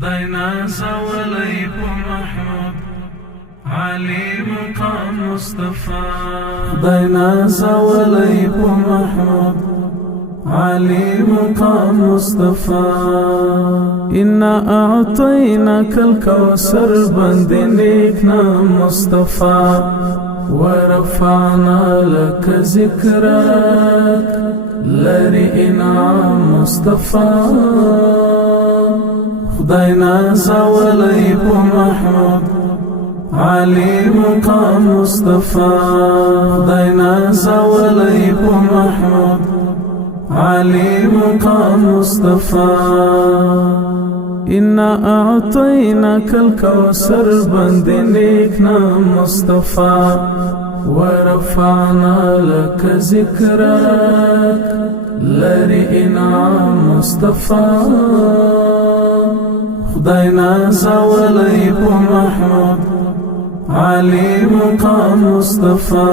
خدای نازولی په محمود علی مقام مصطفى خدای نازولی په محمود علی مقام مصطفى إنا أعطيناك الكوثر بند نیک نام مصطفى ورفعنا لك ذكرك لري انعام مصطفى خدای نازولی په محمود علی مقام مصطفى خدای نازولی په محمود علی مقام مصطفى إنا أعطيناك الكوثر بند نیک نام مصطفى ورفعنا لك ذكرك لري انعام مصطفى خدای نازولی په محمود علی مقام مصطفى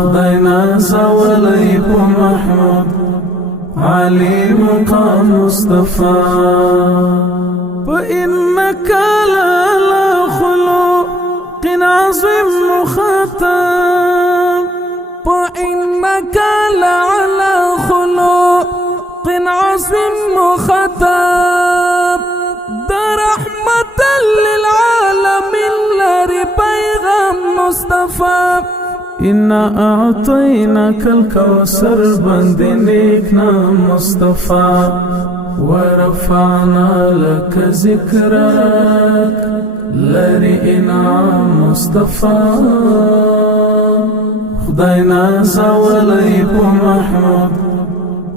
خدای نازولی په محمود علی مقام مصطفى فإنك لعلى خلق عظيم مختم فإنك لعلى خلق عظيم مختم رحمة للعالمين لري پیغام مصطفى إنا أعطيناك الكوثر بند نیک نام مصطفى ورفعنا لك ذكرك لري انعام مصطفى خدای نازولی په محمود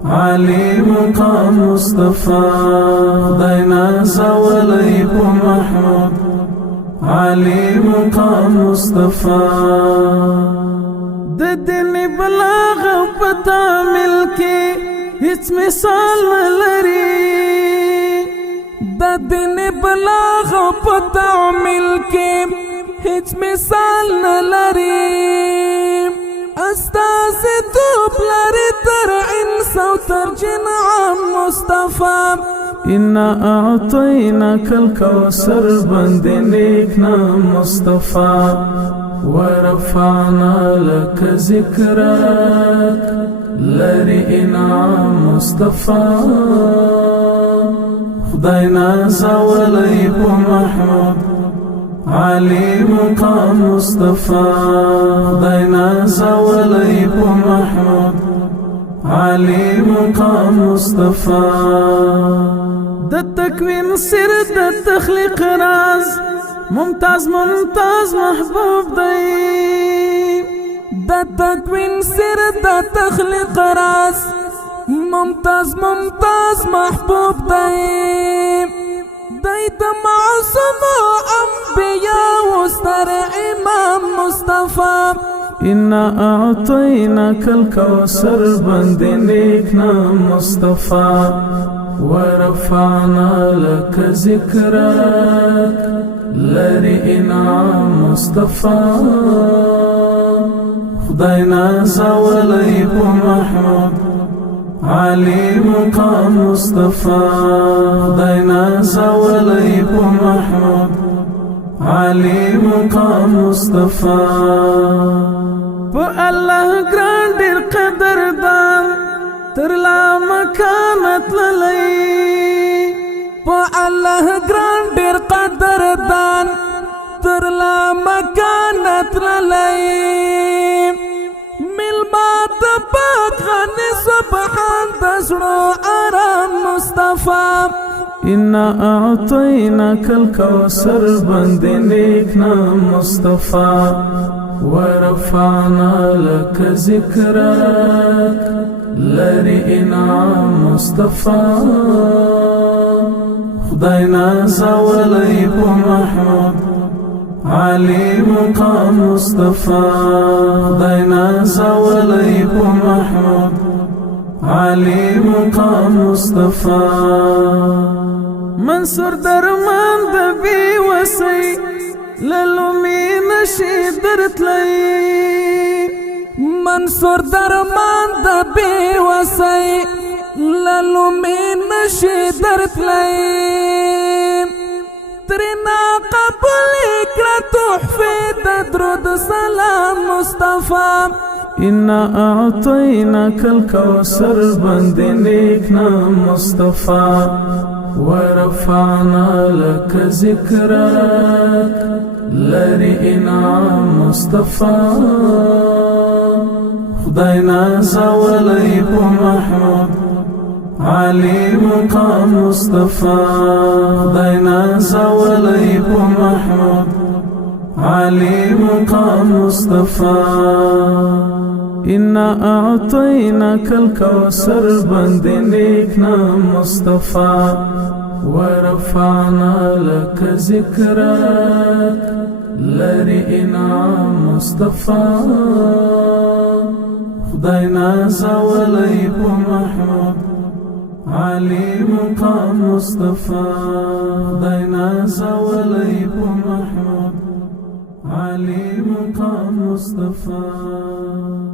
علی مقام مصطفى خدای نازولی په محمود علی مقام مصطفى د دین بلاغ په تعامل کې هیڅ مثال لري د دین بلاغ په تعامل کې هیڅ مثال لري استاذ توب لري تر انس او تر جن عام مصطفى إنا أعطيناك الكوثر بند نیک نام مصطفى ورفعنا لك ذكرك لري انعام مصطفى خدای نازولی په محمود علی مقام مصطفى خدای نازولی په محمود علی مقام مصطفى د تکوین سر د تخلیق راز ممتاز محبوب دی د تکوین سر د تخلیق راز ممتاز محبوب دی د معصوم انبیاء ستر امام مصطفى إنا أعطيناك الكوثر بند نیک نام مصطفى ورفعنا لك ذكرك لري انعام مصطفى خدای نازولی په محمود علی مقام مصطفى خدای نازولی په محمود علی مقام مصطفى الله ګران ډېر قدردان تر لا مکانت للی الله ګران ډېر قدردان تر لا مکانت للی ملمات پاک غنی سبحان دزړو آرام مصطفى إنا أعطيناك الكوثر بند نیک نام مصطفى ورفعنا لك ذكرك لري انعام مصطفى خدای نازولی په محمود علی مقام مصطفى خدای نازولی په محمود علی مقام مصطفى منصور درمان د بی وسی للومی نشی درتلی منصور درمان د بی وسی للومی نشی درتلی کړه تحفې د درود سلام مصطفی إنا أعطيناك الكوثر بند نیک نام مصطفى ورفعنا لك ذكرك لري انعام مصطفى خدای نازولی په محمود علی مقام مصطفى خدای نازولی په محمود علی مقام مصطفى إنا أعطيناك الكوثر بند نیک نام مصطفى ورفعنا لك ذكرك لري انعام مصطفى خدای نازولی په محمود علی مقام مصطفى خدای نازولی په محمود علی مقام مصطفى